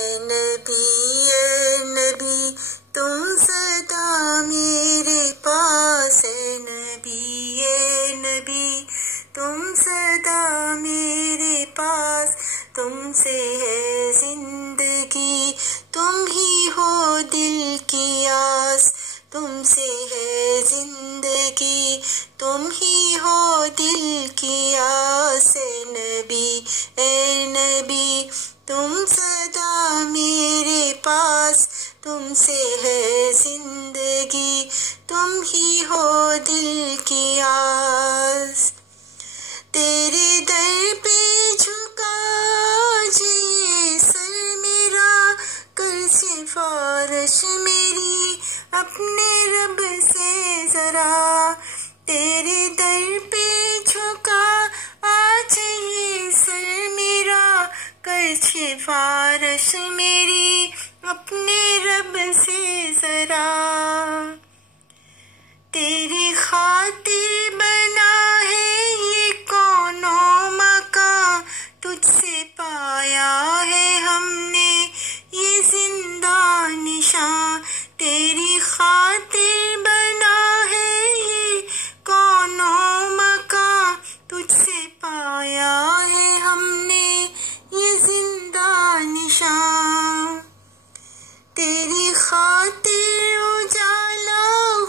नबी ए नबी तुम सदा मेरे पास है। नबी ए नबी तुम सदा मेरे पास, तुमसे है जिंदगी तुम ही हो दिल की आस। तुमसे है जिंदगी तुम ही हो दिल की आस। ए नबी तुम सदा मेरे पास, तुमसे है जिंदगी तुम ही हो दिल की आस। तेरे दर पे झुका ये सर मेरा, कर सिफारिश मेरी अपने रब से जरा। तेरे दर पे झुका आज ये सर मेरा, कर सिफारिश मेरी अपने रब से जरा। तेरी खातिर बना है ये कौनो मकां, तुझसे पाया है हमने ये जिंदा निशान। तेरी खातिर बना है ये कौनो मकां, तुझसे पाया है हमने ये जिंदा निशान। तेरी खातिर उजाला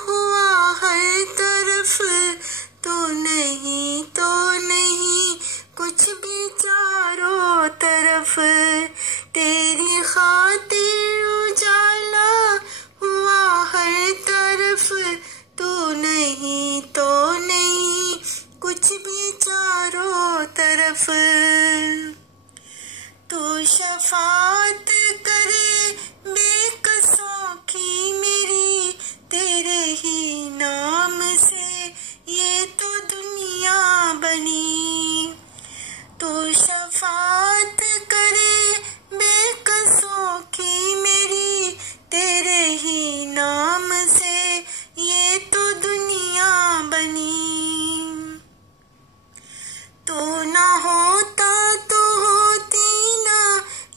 हुआ हर तरफ, तो नहीं कुछ भी चारों तरफ। तेरी खातिर उजाला हुआ हर तरफ, तो नहीं कुछ भी चारों तरफ। तू शफाअत करे बेकसों की मेरी, तेरे ही नाम से ये तो दुनिया बनी। तू शफाअत करे बेकसों की मेरी, तेरे ही नाम से ये तो दुनिया बनी। तू ना होता तो होती ना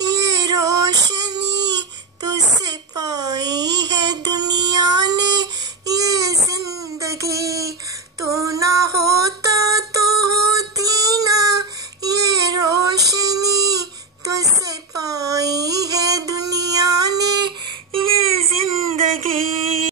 ये रोशनी, तुझसे पाई है दुनिया ने ये जिंदगी। तू ना होता